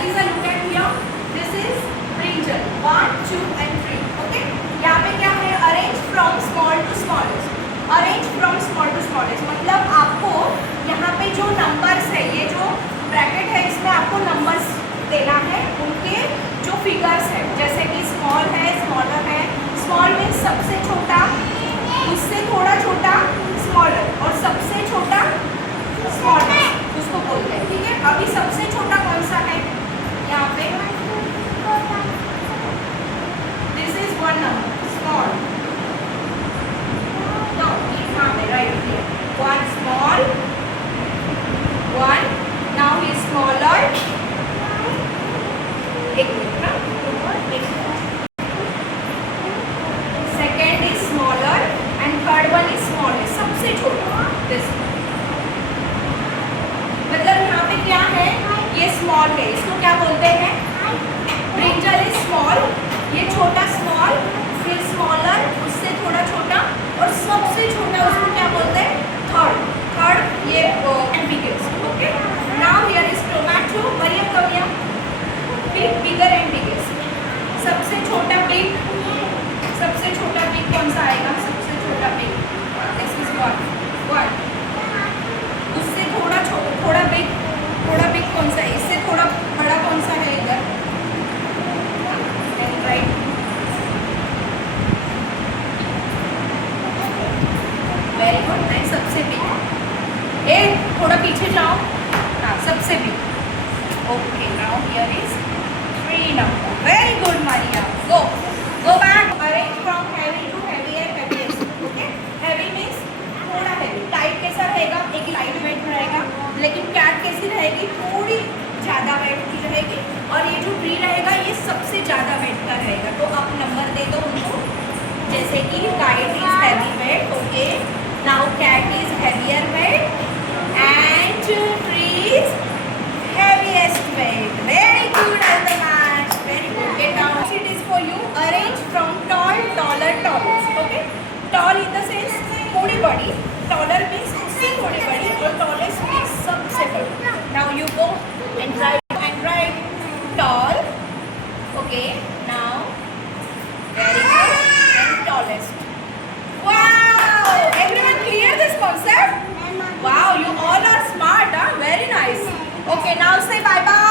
Lisa, look at here. This is brinjal. 1, 2 and 3. Okay. यहाँ पे क्या है? Arrange from small to smallest. Arrange from small to smallest. मतलब आपको यहाँ पे जो numbers है, ये जो bracket है, इसमें आपको numbers देना है. उनके जो figures है, जैसे कि small है, smaller है. Small means सबसे छोटा, उससे थोड़ा छोटा smaller, और सबसे छोटा smallest. उसको बोलते हैं. ठीक है. अभी सबसे छोटा कौन सा है यहाँ पे? This is 1 number small. No, यहाँ पे right here 1 small 1. Now he smaller. एक मिनट ना. Second is smaller and third one is smallest. सबसे छोटा. दिस मतलब यहाँ पे क्या है? ये स्मॉल है, इसको क्या बोलते हैं? Brinjal is small. ये छोटा स्मॉल, फिर स्मॉलर, उससे थोड़ा छोटा, और सबसे छोटा उसको क्या बोलते हैं? थर्ड ये ambiguous. Okay. Now here is tomato. Mariam come here. Big, bigger and biggest. सबसे छोटा बिग. सबसे छोटा बिग कौन सा आएगा? सबसे छोटा बिग. This is 1. उससे थोड़ा बिग कौन सा है? इससे थोड़ा बड़ा कौन सा है इधर? राइट. Very good. नाइस. सबसे बिग. ए थोड़ा पीछे जाओ. हाँ, सबसे big. Okay. Now here is 3 number. Very good Maria. Go back. Arrange from heavy to heavier heaviest. Okay. Heavy means थोड़ा हैवी. टाइट कैसा रहेगा? एक लाइट वेट रहेगा. लेकिन कैट कैसी रहेगी? थोड़ी ज़्यादा वेट की रहेगी. और ये जो ट्री रहेगा ये सबसे ज़्यादा वेट का रहेगा. तो आप नंबर दे दो उनको. जैसे कि kite is heavy weight. Okay. Now cat is heavier weight and tree is heaviest weight. Very good Altamash. Very good. Get down. It is for you. Arrange from tall, taller, tallest. Okay. Tall in the sense थोड़ी बड़ी. Taller means उससे थोड़ी बड़ी, और tallest means सबसे बड़ी. Now you go and right tall. Okay. Now very good. And tallest. Wow, everyone clear this concept? Wow, you all are smart. Very nice. Okay, now say bye bye.